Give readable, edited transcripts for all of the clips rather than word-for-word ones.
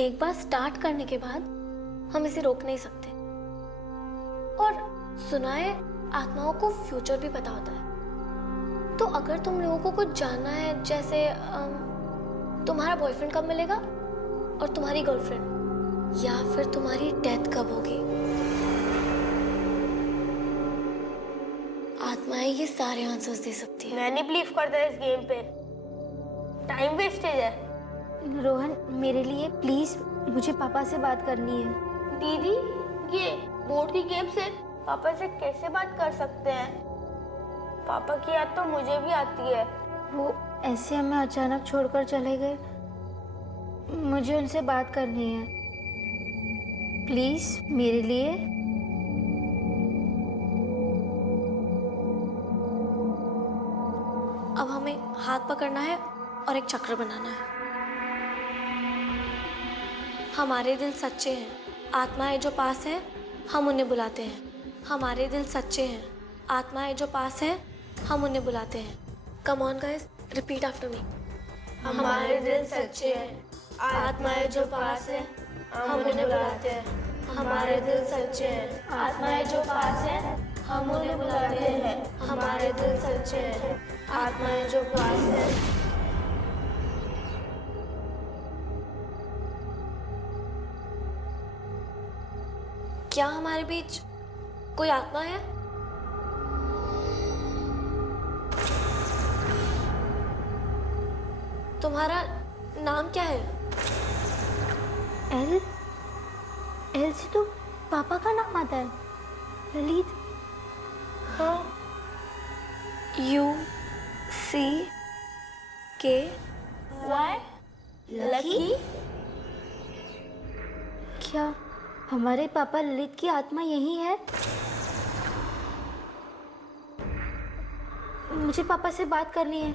एक बार स्टार्ट करने के बाद हम इसे रोक नहीं सकते। और सुना है आत्माओं को फ्यूचर भी पता होता है। तो अगर तुम लोगों को कुछ जानना है, जैसे तुम्हारा बॉयफ्रेंड कब मिलेगा और तुम्हारी गर्लफ्रेंड, या फिर तुम्हारी डेथ कब होगी, आत्माएं ये सारे आंसर्स दे सकती है। मैं नहीं बिलीव करता इस गेम पे, टाइम वेस्टेज है। रोहन, मेरे लिए प्लीज, मुझे पापा से बात करनी है। दीदी, ये बोर्ड की गेम से पापा से कैसे बात कर सकते हैं? पापा की याद तो मुझे भी आती है। वो ऐसे हमें अचानक छोड़कर चले गए। मुझे उनसे बात करनी है, प्लीज मेरे लिए। अब हमें हाथ पकड़ना है और एक चक्र बनाना है। हमारे दिल सच्चे हैं, आत्माएं जो पास है हम उन्हें बुलाते हैं। हमारे दिल सच्चे हैं, आत्माएं जो पास है हम उन्हें बुलाते हैं। Come on guys, repeat after me. हमारे दिल सच्चे हैं, आत्माएं जो पास है हम उन्हें बुलाते हैं। हमारे दिल सच्चे हैं, आत्माएं जो पास है हम उन्हें बुलाते हैं। हमारे दिल सच्चे हैं, आत्माएं जो पास है। क्या हमारे बीच कोई आत्मा है? तुम्हारा नाम क्या है? एल एल से तो पापा का नाम आता है, ललित। हाँ, UCK लकी। क्या हमारे पापा ललित की आत्मा यही है? मुझे पापा से बात करनी है।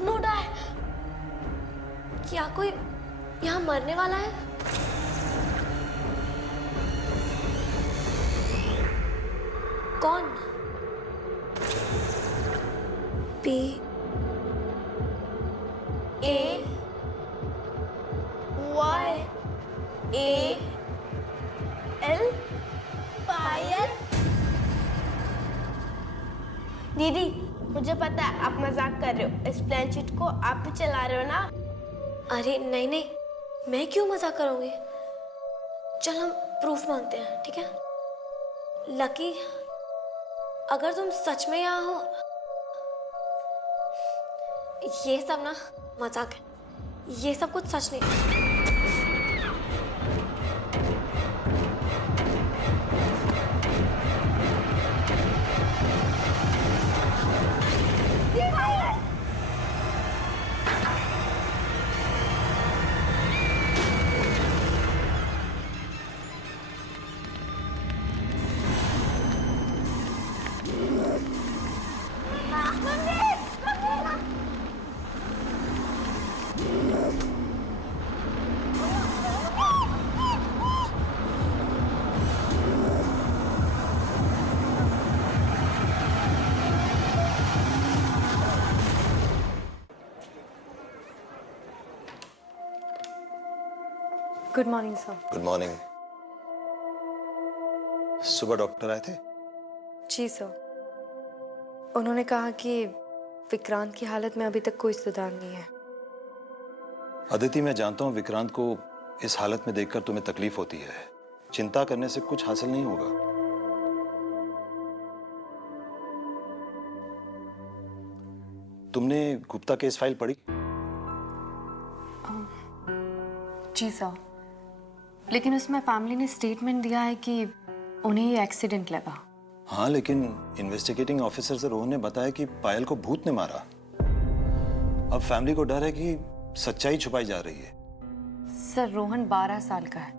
No die. क्या कोई यहाँ मरने वाला है? कौन? PAYL? पायल। दीदी, मुझे पता है आप मजाक कर रहे हो। इस प्लान शीट को आप भी चला रहे हो ना? अरे नहीं नहीं, मैं क्यों मजाक करूंगी। चल हम प्रूफ मांगते हैं, ठीक है? लकी, अगर तुम सच में यहाँ हो, ये सब ना मजाक है, ये सब कुछ सच नहीं। Good morning sir. Good morning. सुबह डॉक्टर आए थे? जी सर, उन्होंने कहा कि विक्रांत की हालत में अभी तक कोई सुधार नहीं है। अदिति, मैं जानता हूं विक्रांत को इस हालत में देखकर तुम्हें तकलीफ होती है। चिंता करने से कुछ हासिल नहीं होगा। तुमने गुप्ता केस फाइल पढ़ी? जी सर, लेकिन उसमें फैमिली ने स्टेटमेंट दिया है कि उन्हें ये एक्सीडेंट लगा। हाँ, लेकिन इन्वेस्टिगेटिंग ऑफिसर से रोहन ने बताया कि पायल को भूत ने मारा। अब फैमिली को डर है कि सच्चाई छुपाई जा रही है। सर, रोहन 12 साल का है।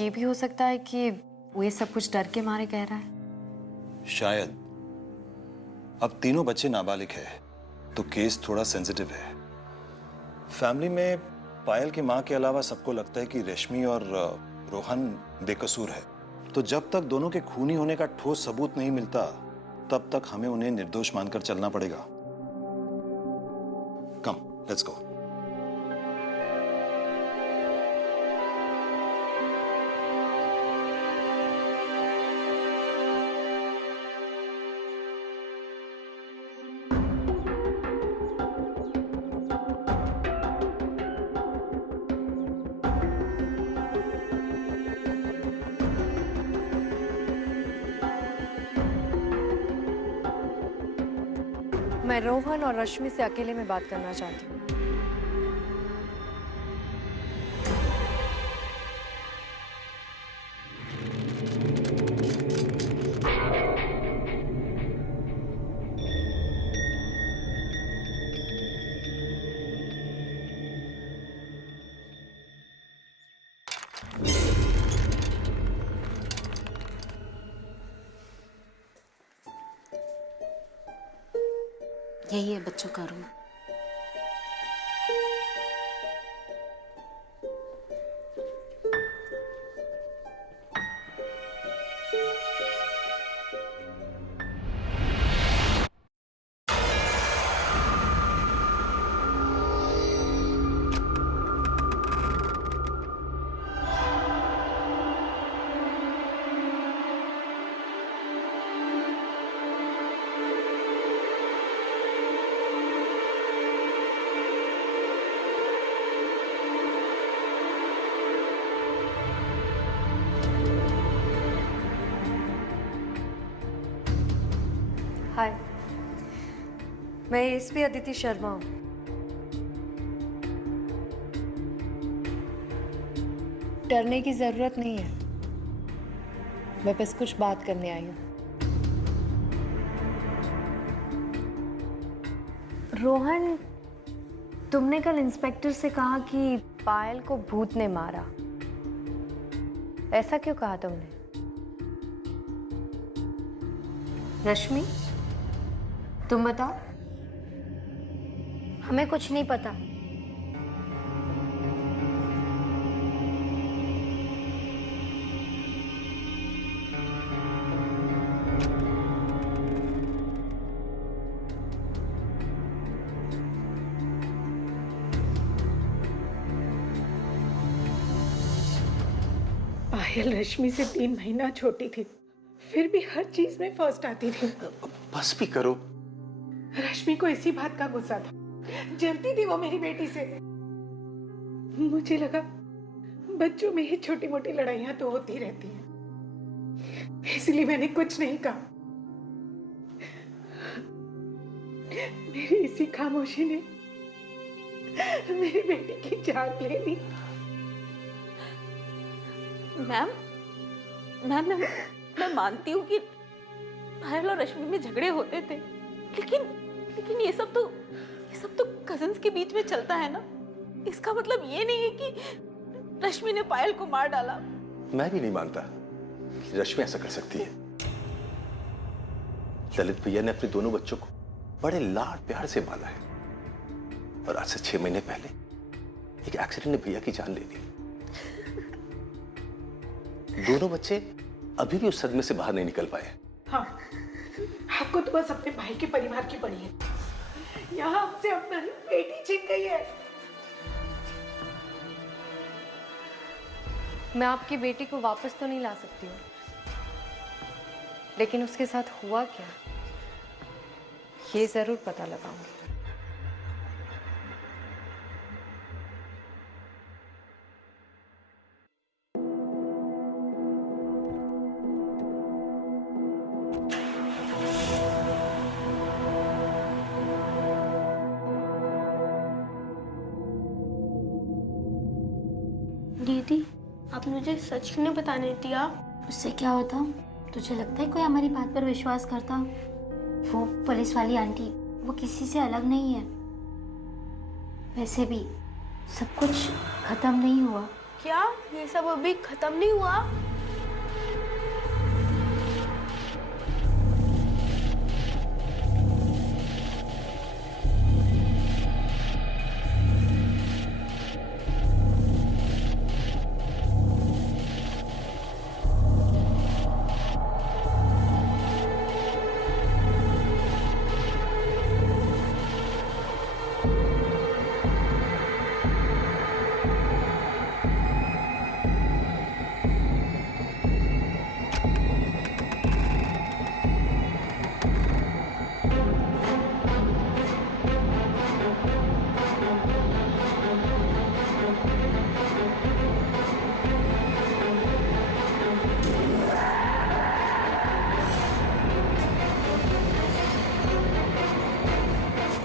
ये भी हो सकता है कि वो ये सब कुछ डर के मारे कह रहा है। शायद। अब तीनों बच्चे नाबालिग हैं, तो केस थोड़ा सेंसिटिव है। फैमिली में पायल की माँ के अलावा सबको लगता है कि रेशमी और रोहन बेकसूर है, तो जब तक दोनों के खूनी होने का ठोस सबूत नहीं मिलता तब तक हमें उन्हें निर्दोष मानकर चलना पड़ेगा। कम, लेट्स गो। मैं रोहन और रश्मि से अकेले में बात करना चाहती हूँ। यही है बच्चों का रूम। हाय, मैं एसपी अदिति शर्मा हूँ। डरने की जरूरत नहीं है, मैं बस कुछ बात करने आई हूँ। रोहन, तुमने कल इंस्पेक्टर से कहा कि पायल को भूत ने मारा, ऐसा क्यों कहा तुमने? रश्मि, तुम बताओ। हमें कुछ नहीं पता। पायल रश्मि से 3 महीना छोटी थी, फिर भी हर चीज में फर्स्ट आती थी। बस भी करो। रश्मि को इसी बात का गुस्सा था, जलती थी वो मेरी बेटी से। मुझे लगा बच्चों में ही छोटी मोटी लड़ाइयां तो होती रहती हैं, इसलिए मैंने कुछ नहीं कहा। मेरी इसी खामोशी ने मेरी बेटी की जान ले ली। मैम मैं मानती हूँ कि पायल और रश्मि में झगड़े होते थे, लेकिन ये सब तो कजिन्स के बीच में चलता है ना। इसका मतलब ये नहीं है कि रश्मि ने पायल को मार डाला। मैं भी नहीं मानता कि रश्मि ऐसा कर सकती है। ललित भैया ने अपने दोनों बच्चों को बड़े लाड प्यार से पाला है, और आज से 6 महीने पहले एक एक्सीडेंट ने भैया की जान ले ली। दोनों बच्चे अभी भी उस सदमे से बाहर नहीं निकल पाए। हाँ, आपको तो बस अपने भाई के परिवार की पड़ी है। यहाँ हमसे अपनी बेटी छिन गई है। मैं आपकी बेटी को वापस तो नहीं ला सकती हूँ, लेकिन उसके साथ हुआ क्या ये जरूर पता लगाऊंगी। दीदी, आप मुझे सच क्यों नहीं बताने दिया? उससे क्या होता? तुझे लगता है कोई हमारी बात पर विश्वास करता? वो पुलिस वाली आंटी, वो किसी से अलग नहीं है। वैसे भी सब कुछ खत्म नहीं हुआ। क्या ये सब अभी खत्म नहीं हुआ?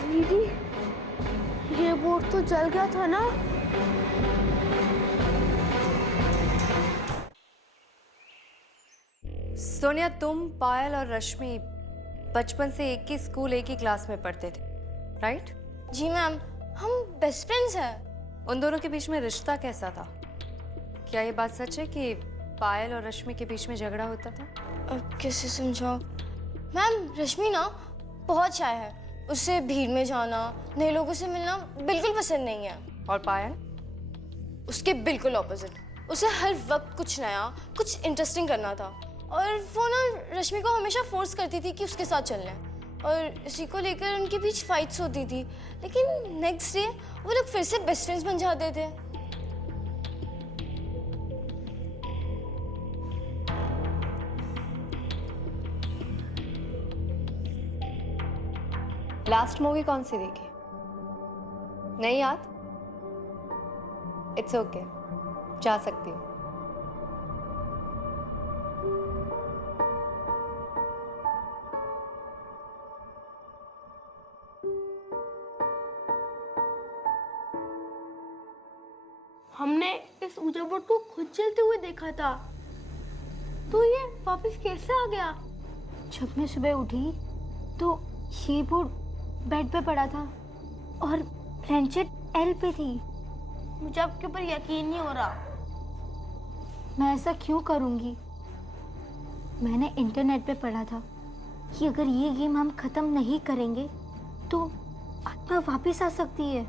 दीदी, ये बोर्ड तो जल गया था ना? सोनिया, तुम, पायल और रश्मि बचपन से एक ही स्कूल, एक ही क्लास में पढ़ते थे, राइट? जी मैम, हम बेस्ट फ्रेंड्स हैं। उन दोनों के बीच में रिश्ता कैसा था? क्या ये बात सच है कि पायल और रश्मि के बीच में झगड़ा होता था? अब कैसे समझाओ? मैम, रश्मि ना बहुत शाय है। उससे भीड़ में जाना, नए लोगों से मिलना बिल्कुल पसंद नहीं है। और पायल? उसके बिल्कुल ऑपोजिट। उसे हर वक्त कुछ नया, कुछ इंटरेस्टिंग करना था। और वो ना रश्मि को हमेशा फोर्स करती थी कि उसके साथ चलना है, और इसी को लेकर उनके बीच फाइट्स होती थी। लेकिन नेक्स्ट डे वो लोग फिर से बेस्ट फ्रेंड्स बन जाते थे। लास्ट मूवी कौन सी देखी? नहीं याद? इट्स ओके, जा सकती हूँ। हमने इस ऊर्जा बोर्ड को खुद चलते हुए देखा था, तो ये वापस कैसे आ गया? जब मैं सुबह उठी तो ये बोर्ड बेड पे पड़ा था और प्लेनचेट एल पे थी। मुझे आपके ऊपर यकीन नहीं हो रहा। मैं ऐसा क्यों करूँगी? मैंने इंटरनेट पे पढ़ा था कि अगर ये गेम हम ख़त्म नहीं करेंगे तो आत्मा वापस आ सकती है।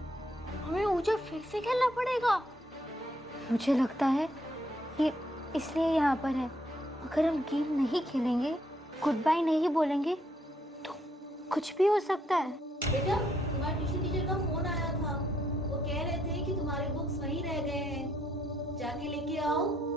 हमें ऊर्जा फिर से खेलना पड़ेगा। मुझे लगता है कि इसलिए यहाँ पर है। अगर हम गेम नहीं खेलेंगे, गुड बाय नहीं बोलेंगे तो कुछ भी हो सकता है। बेटा, तुम्हारे ट्यूशन टीचर का फोन आया था। वो कह रहे थे कि तुम्हारे बुक्स वहीं रह गए हैं, जाके लेके आओ।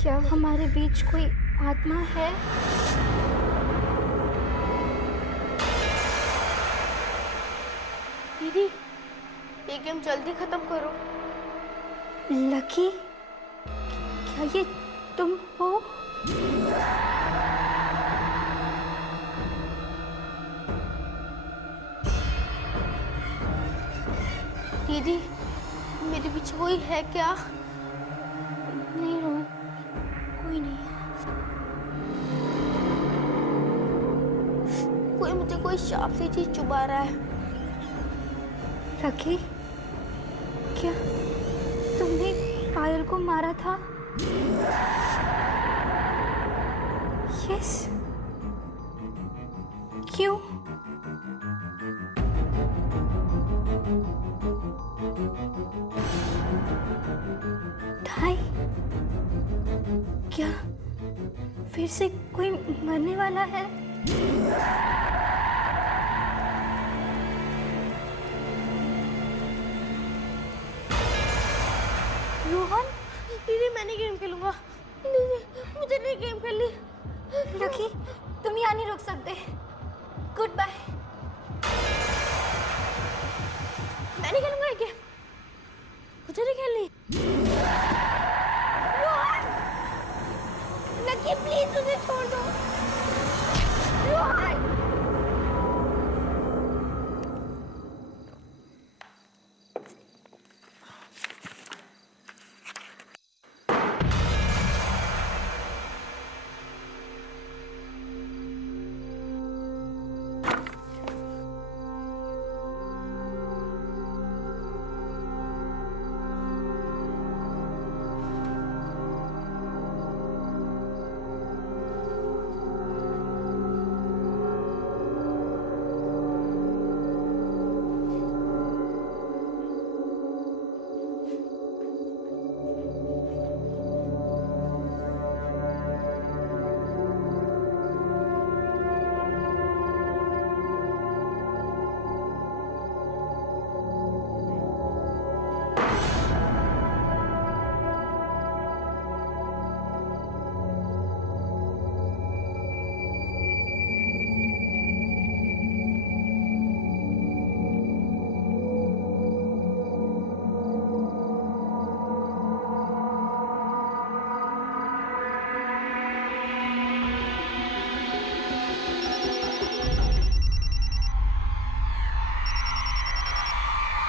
क्या हमारे बीच कोई आत्मा है? दीदी, ये गेम जल्दी खत्म करो। लकी, क्या ये तुम हो? दीदी, मेरे पीछे कोई है क्या? नहीं रोहन, कोई नहीं। कोई मुझे कोई शाप सी चीज चुभा रहा है। लकी, क्या तुमने पायल को मारा था? यस। क्यों? ढाई? क्या फिर से कोई मरने वाला है? रोहन? दीदी, मैं नहीं गेम खेलूंगा। दीदी, मुझे नहीं गेम खेलनी। लकी, तुम यहाँ नहीं रुक सकते। Goodbye. मैं नहीं खेलूंगा ये गेम। मुझे नहीं खेलनी। रोहन! लकी प्लीज उसे छोड़ दो। रोहन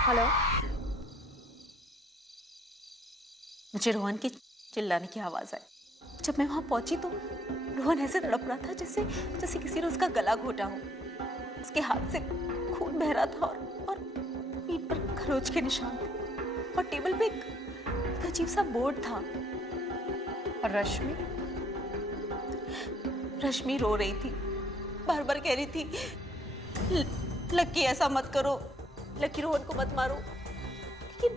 हेलो। मुझे रोहन की चिल्लाने की आवाज आई। जब मैं वहां पहुंची तो रोहन ऐसे तड़प रहा था जैसे जैसे किसी ने उसका गला घोटा हो। उसके हाथ से खून बह रहा था और पीठ पर खरोच के निशान थे और टेबल पे एक अजीब सा बोर्ड था। और रश्मि रो रही थी, बार बार कह रही थी लकी ऐसा मत करो, लकी रोहन को मत मारो। लेकिन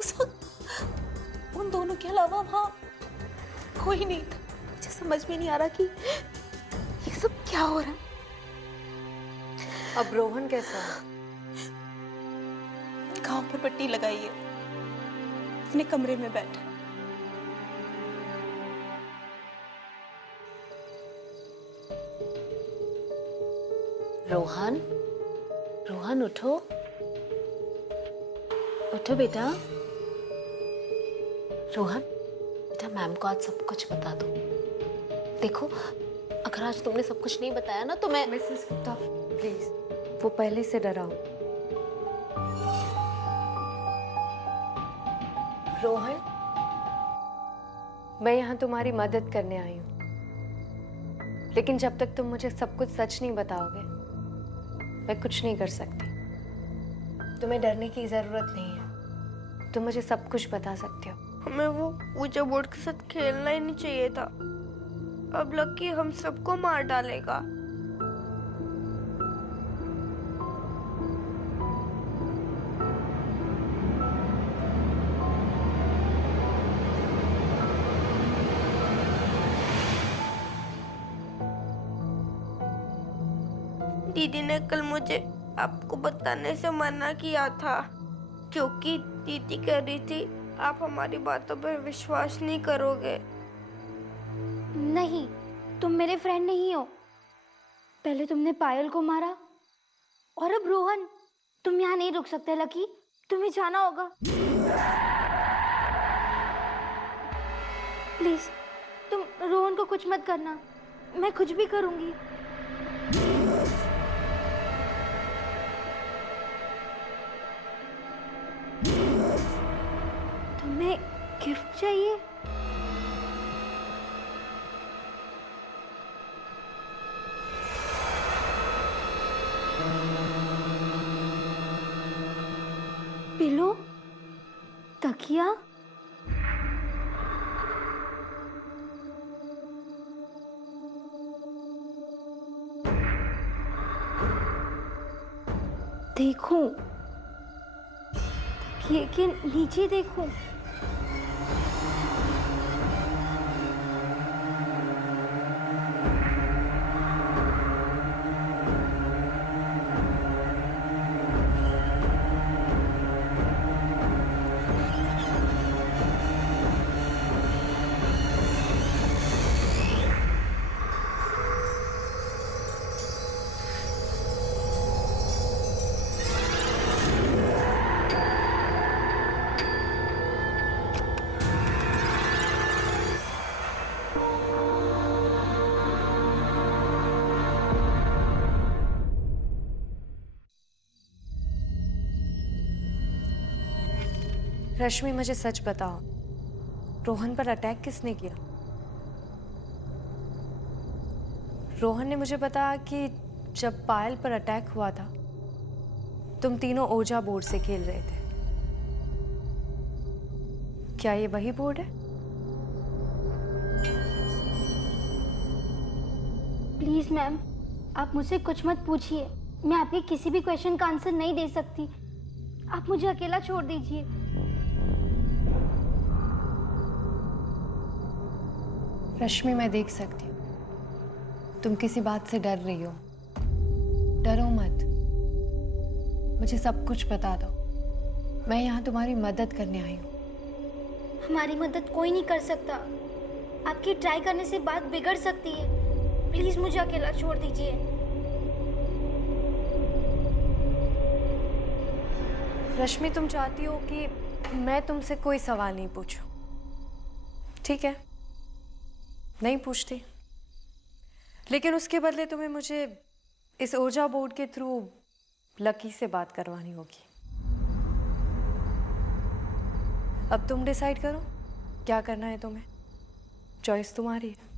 उस वक्त उन दोनों के अलावा वहां कोई नहीं था। मुझे समझ में नहीं आ रहा कि ये सब क्या हो रहा है। अब रोहन कैसा है? घाव पर पट्टी लगाई है, अपने कमरे में बैठा। रोहन, रोहन उठो, उठो बेटा। रोहन बेटा, मैम को आज सब कुछ बता दो। देखो, अगर आज तुमने सब कुछ नहीं बताया ना तो मैं... मिसेस गुप्ता प्लीज। वो पहले से डरा हूं। रोहन, मैं यहाँ तुम्हारी मदद करने आई हूँ, लेकिन जब तक तुम मुझे सब कुछ सच नहीं बताओगे मैं कुछ नहीं कर सकती। तुम्हें डरने की जरूरत नहीं है, तुम मुझे सब कुछ बता सकते हो। हमें वो ऊंचा बोर्ड के साथ खेलना ही नहीं चाहिए था। अब लकी हम सबको मार डालेगा। दीदी ने कल मुझे आपको बताने से मना किया था, क्योंकि दीदी कह रही थी आप हमारी बातों पर विश्वास नहीं करोगे। नहीं, तुम मेरे फ्रेंड नहीं हो। पहले तुमने पायल को मारा और अब रोहन। तुम यहाँ नहीं रुक सकते लकी, तुम्हें जाना होगा। प्लीज तुम रोहन को कुछ मत करना, मैं कुछ भी करूंगी। तुम्हें गिफ्ट चाहिए? पिलो, तकिया, देखो तकिए के नीचे देखो। रश्मि, मुझे सच बताओ, रोहन पर अटैक किसने किया? रोहन ने मुझे बताया कि जब पायल पर अटैक हुआ था, तुम तीनों ओजा बोर्ड से खेल रहे थे। क्या ये वही बोर्ड है? प्लीज मैम, आप मुझसे कुछ मत पूछिए। मैं आपके किसी भी क्वेश्चन का आंसर नहीं दे सकती। आप मुझे अकेला छोड़ दीजिए। रश्मि, मैं देख सकती हूँ तुम किसी बात से डर रही हो। डरो मत, मुझे सब कुछ बता दो। मैं यहाँ तुम्हारी मदद करने आई हूँ। हमारी मदद कोई नहीं कर सकता। आपकी ट्राई करने से बात बिगड़ सकती है। प्लीज मुझे अकेला छोड़ दीजिए। रश्मि, तुम चाहती हो कि मैं तुमसे कोई सवाल नहीं पूछूं। ठीक है, नहीं पूछती, लेकिन उसके बदले तुम्हें मुझे इस ओजा बोर्ड के थ्रू लकी से बात करवानी होगी। अब तुम डिसाइड करो क्या करना है तुम्हें। चॉइस तुम्हारी है।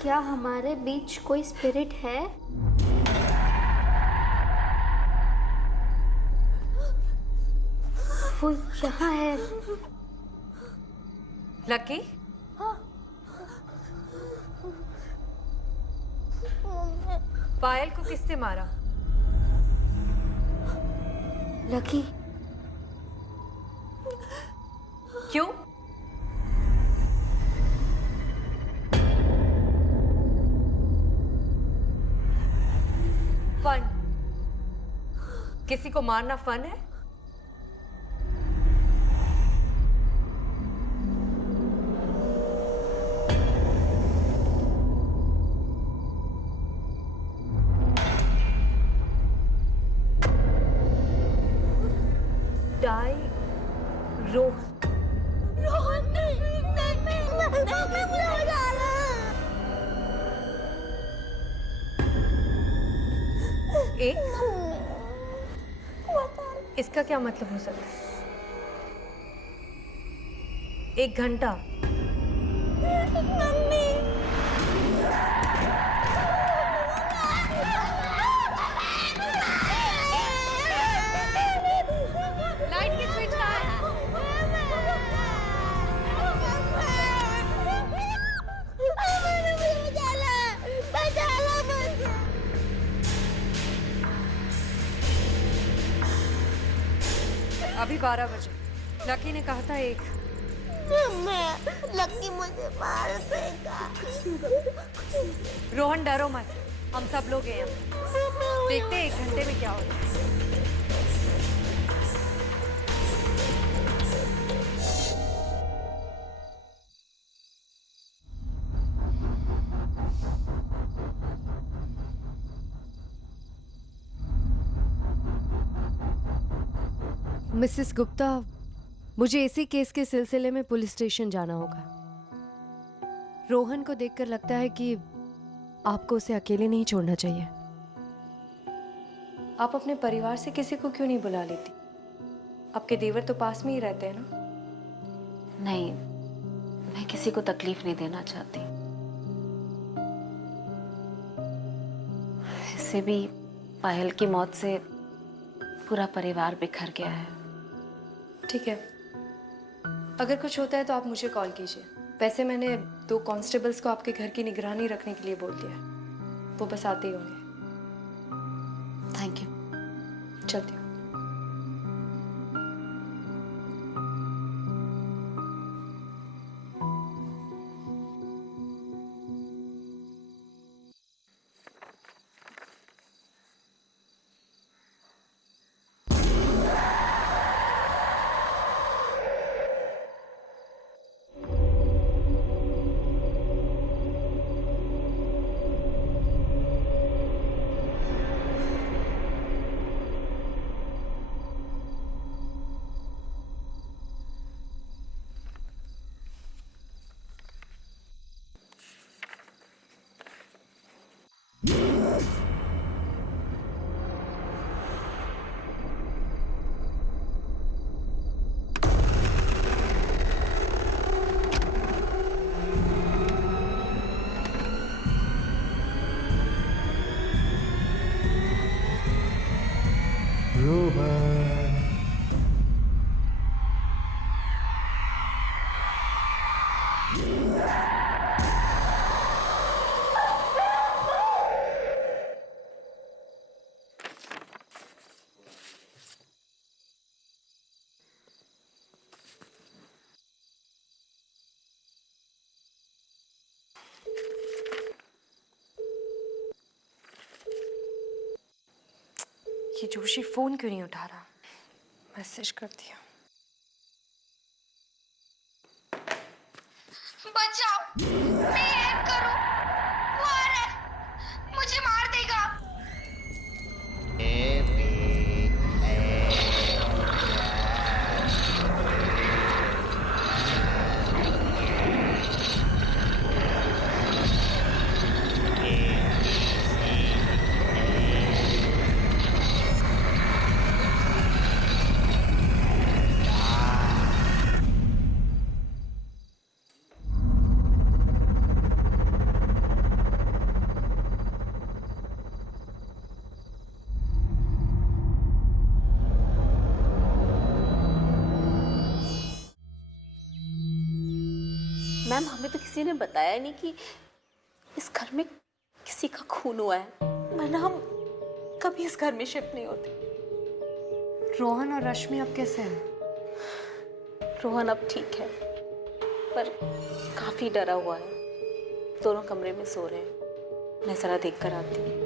क्या हमारे बीच कोई स्पिरिट है? वो यहाँ है। लकी, पायल को किसने मारा? लकी। क्यों? फन? किसी को मारना फन है? डाई रोहन एक, इसका क्या मतलब हो सकता है? 1 घंटा? लाइट की स्विच कहाँ है? अभी 12 बजे। लकी ने कहा था 1। लकी मुझे मार देगा। रोहन, डरो मत, हम सब लोग हैं। देखते हैं 1 घंटे में क्या होता है। मिसेस गुप्ता, मुझे इसी केस के सिलसिले में पुलिस स्टेशन जाना होगा। रोहन को देखकर लगता है कि आपको उसे अकेले नहीं छोड़ना चाहिए। आप अपने परिवार से किसी को क्यों नहीं बुला लेती? आपके देवर तो पास में ही रहते हैं ना? नहीं, मैं किसी को तकलीफ नहीं देना चाहती। इससे भी पायल की मौत से पूरा परिवार बिखर गया है। ठीक है, अगर कुछ होता है तो आप मुझे कॉल कीजिए। वैसे मैंने 2 कांस्टेबल्स को आपके घर की निगरानी रखने के लिए बोल दिया है। वो बस आते ही होंगे। Thank you. चलती हूँ। कि जोशी फोन क्यों नहीं उठा रहा। मैसेज करती हूँ। बचाओ, मैं हेल्प करूं, वो आ रहा है, मुझे मार देगा। मैम, हमें तो किसी ने बताया नहीं कि इस घर में किसी का खून हुआ है, वरना हम कभी इस घर में शिफ्ट नहीं होते। रोहन और रश्मि अब कैसे हैं? रोहन अब ठीक है, पर काफी डरा हुआ है। दोनों कमरे में सो रहे हैं। मैं जरा देख कर आती हूँ।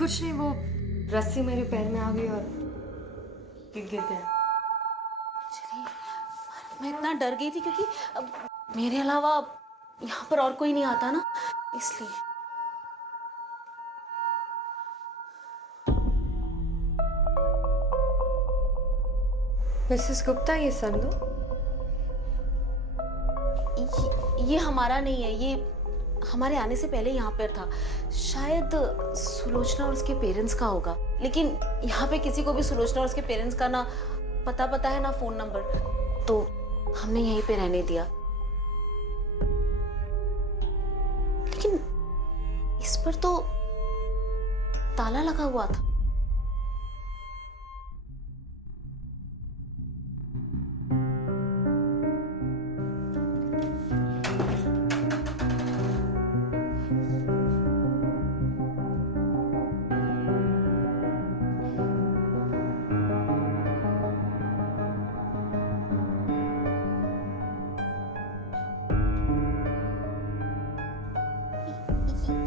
कुछ नहीं, वो रस्सी मेरे पैर में आ गई और गिर गया। मैं इतना डर गई थी क्योंकि अब मेरे अलावा यहाँ पर और कोई नहीं आता ना, इसलिए। मिसेस गुप्ता, ये संदू? ये हमारा नहीं है, ये हमारे आने से पहले यहाँ पर था। शायद सुलोचना और उसके पेरेंट्स का होगा, लेकिन यहाँ पे किसी को भी सुलोचना और उसके पेरेंट्स का ना पता है ना फोन नंबर, तो हमने यहीं पे रहने दिया। लेकिन इस पर तो ताला लगा हुआ था।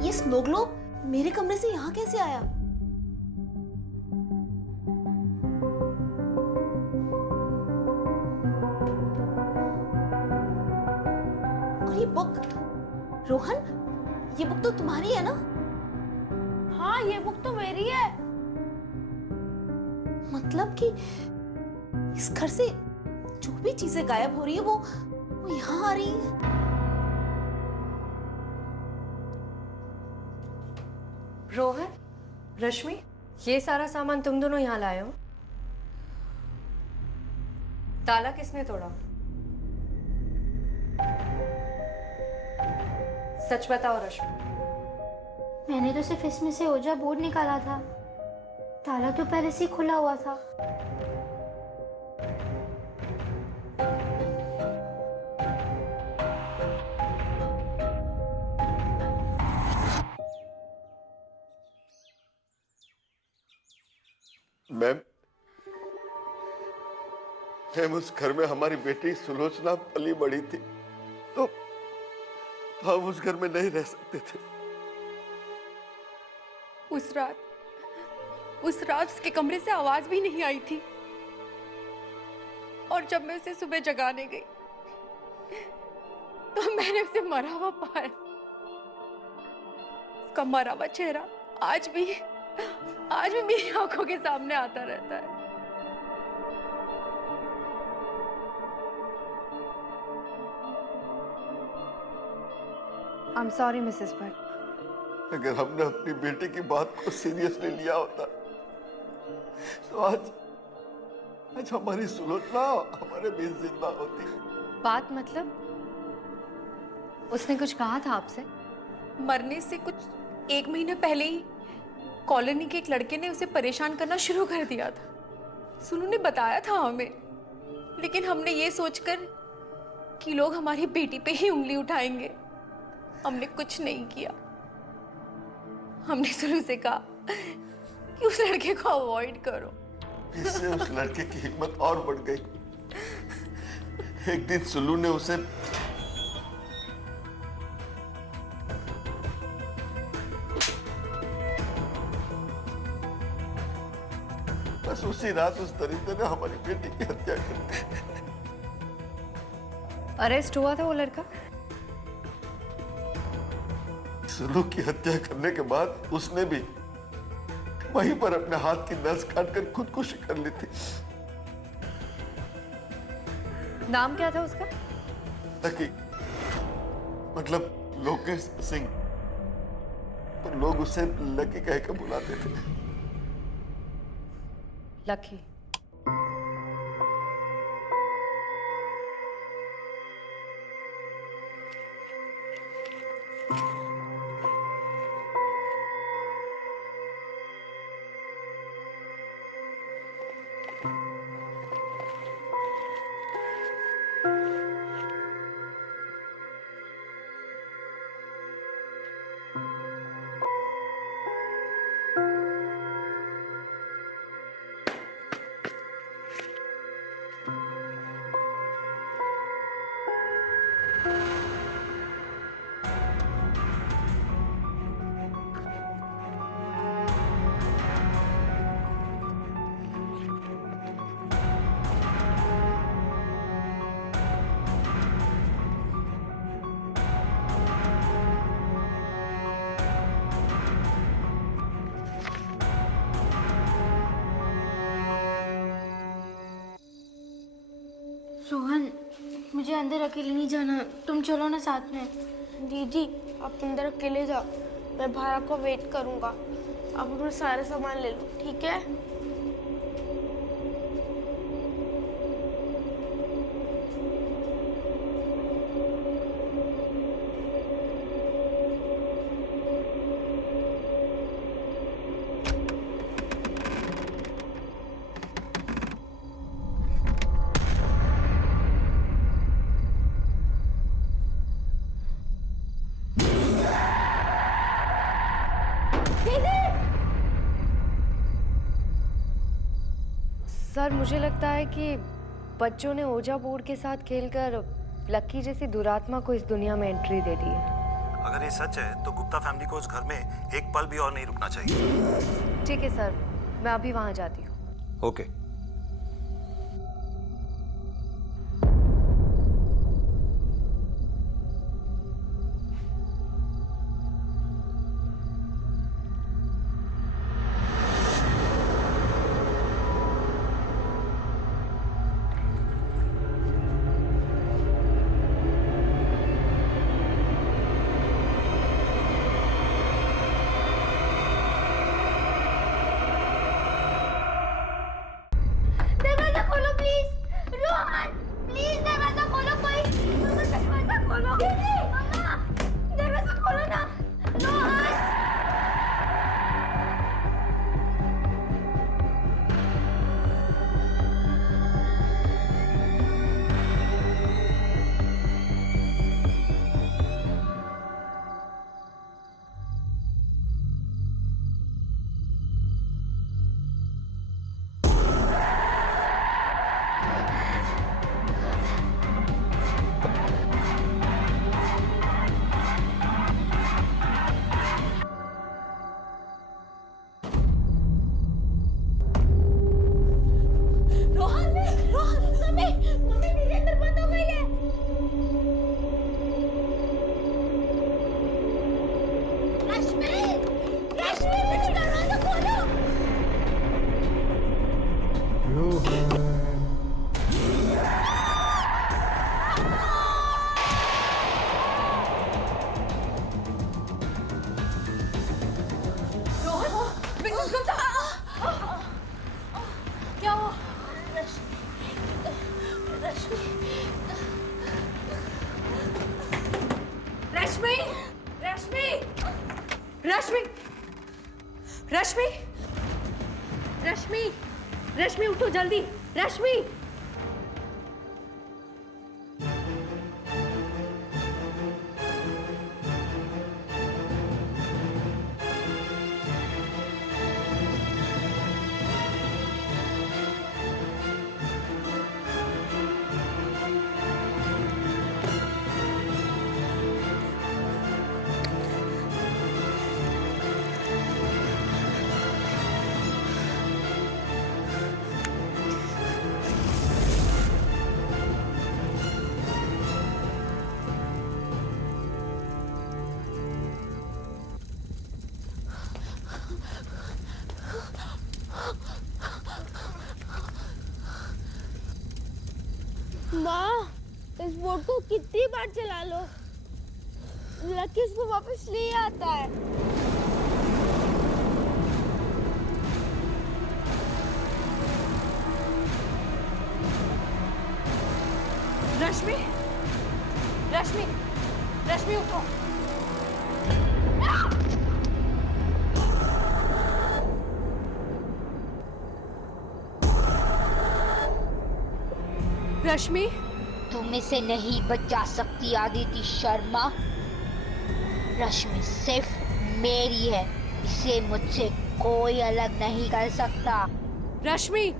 ये स्नो ग्लोब मेरे कमरे से यहाँ कैसे आया? और ये बुक, रोहन, ये बुक तो तुम्हारी है ना? हाँ, ये बुक तो मेरी है। मतलब कि इस घर से जो भी चीजें गायब हो रही है वो यहाँ आ रही है। रोहन, रश्मि, ये सारा सामान तुम दोनों यहाँ लाए हो? ताला किसने तोड़ा? सच बताओ रश्मि। मैंने तो सिर्फ इसमें से ओजा बोर्ड निकाला था, ताला तो पहले से ही खुला हुआ था। मैम, उस घर में हमारी बेटी सुलोचना पली बड़ी थी, तो हम उस घर में नहीं रह सकते थे। उस रात उसके कमरे से आवाज भी नहीं आई थी, और जब मैं उसे सुबह जगाने गई तो मैंने उसे मरा हुआ पाया। उसका मरा हुआ चेहरा आज भी मेरी आंखों के सामने आता रहता है। I'm sorry, Mrs. Bhatt। अगर हमने अपनी बेटी की बात को सीरियसली लिया होता तो आज हमारी सुलोचना हमारे बीच जिंदा होती। बात मतलब? उसने कुछ कहा था आपसे? मरने से कुछ 1 महीने पहले ही कॉलोनी के एक लड़के ने उसे परेशान करना शुरू कर दिया था। सुलू ने बताया था हमें, लेकिन हमने ये सोचकर कि लोग हमारी बेटी पे ही उंगली उठाएंगे, हमने कुछ नहीं किया। हमने सुलू से कहा कि उस लड़के को अवॉइड करो। इससे उस लड़के की हिम्मत और बढ़ गई। एक दिन सुलू ने उसे बस उसी रात उस दरिंदे ने हमारी बेटी की हत्या कर दी। अरेस्ट हुआ था वो लड़का? सुलू की हत्या करने के बाद उसने भी वहीं पर अपने हाथ की नस काटकर खुदकुशी कर ली थी। नाम क्या था उसका? लकी, मतलब लोकेश सिंह, पर लोग उसे लकी कह के बुलाते थे। लकी। रोहन, मुझे अंदर अकेले नहीं जाना, तुम चलो ना साथ में। दीदी, आप अंदर अकेले जाओ, मैं बाहर आपको वेट करूंगा। आप अपना सारा सामान ले लो, ठीक है? सर, मुझे लगता है कि बच्चों ने ओजा बोर्ड के साथ खेलकर लक्की जैसी दुरात्मा को इस दुनिया में एंट्री दे दी है। अगर ये सच है तो गुप्ता फैमिली को उस घर में एक पल भी और नहीं रुकना चाहिए। ठीक है सर, मैं अभी वहां जाती हूँ। ओके। रश्मि उठो जल्दी, रश्मि। माँ, इस बोट को कितनी बार चला लो, लकी इसको वापस ले आता है। रश्मि, रश्मि, रश्मि उठो। रश्मि, तुम इसे नहीं बचा सकती आदिति शर्मा। रश्मि सिर्फ मेरी है, इसे मुझसे कोई अलग नहीं कर सकता। रश्मि,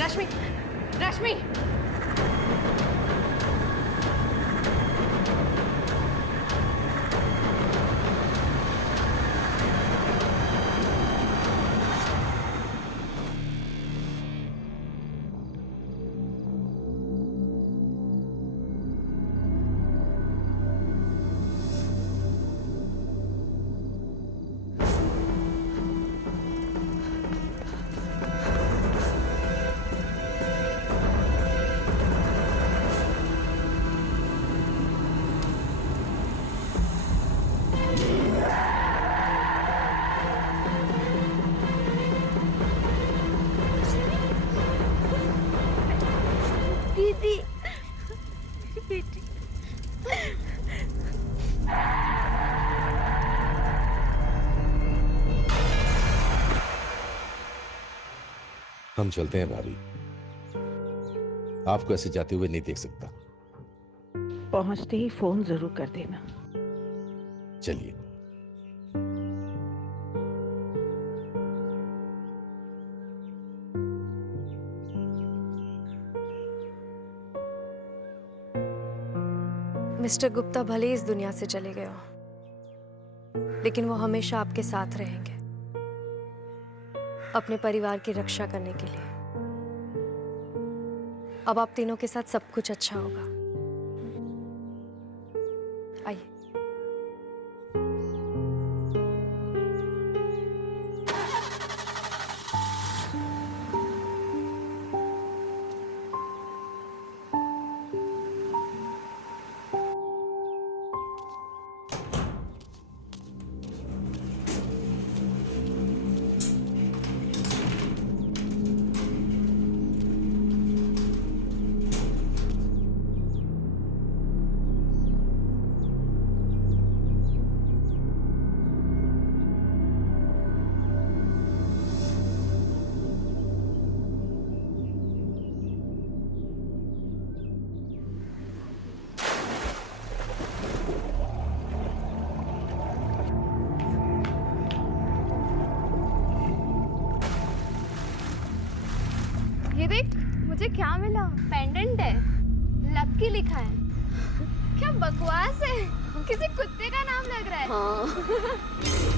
रश्मि, रश्मि, दीदी, हम चलते हैं भाभी, आपको ऐसे जाते हुए नहीं देख सकता। पहुंचते ही फोन जरूर कर देना। चलिए। मिस्टर गुप्ता भले ही इस दुनिया से चले गए हो, लेकिन वो हमेशा आपके साथ रहेंगे, अपने परिवार की रक्षा करने के लिए। अब आप तीनों के साथ सब कुछ अच्छा होगा। आइए। ये देख, मुझे क्या मिला? पेंडेंट है, लकी लिखा है। क्या बकवास है, किसी कुत्ते का नाम लग रहा है। हाँ।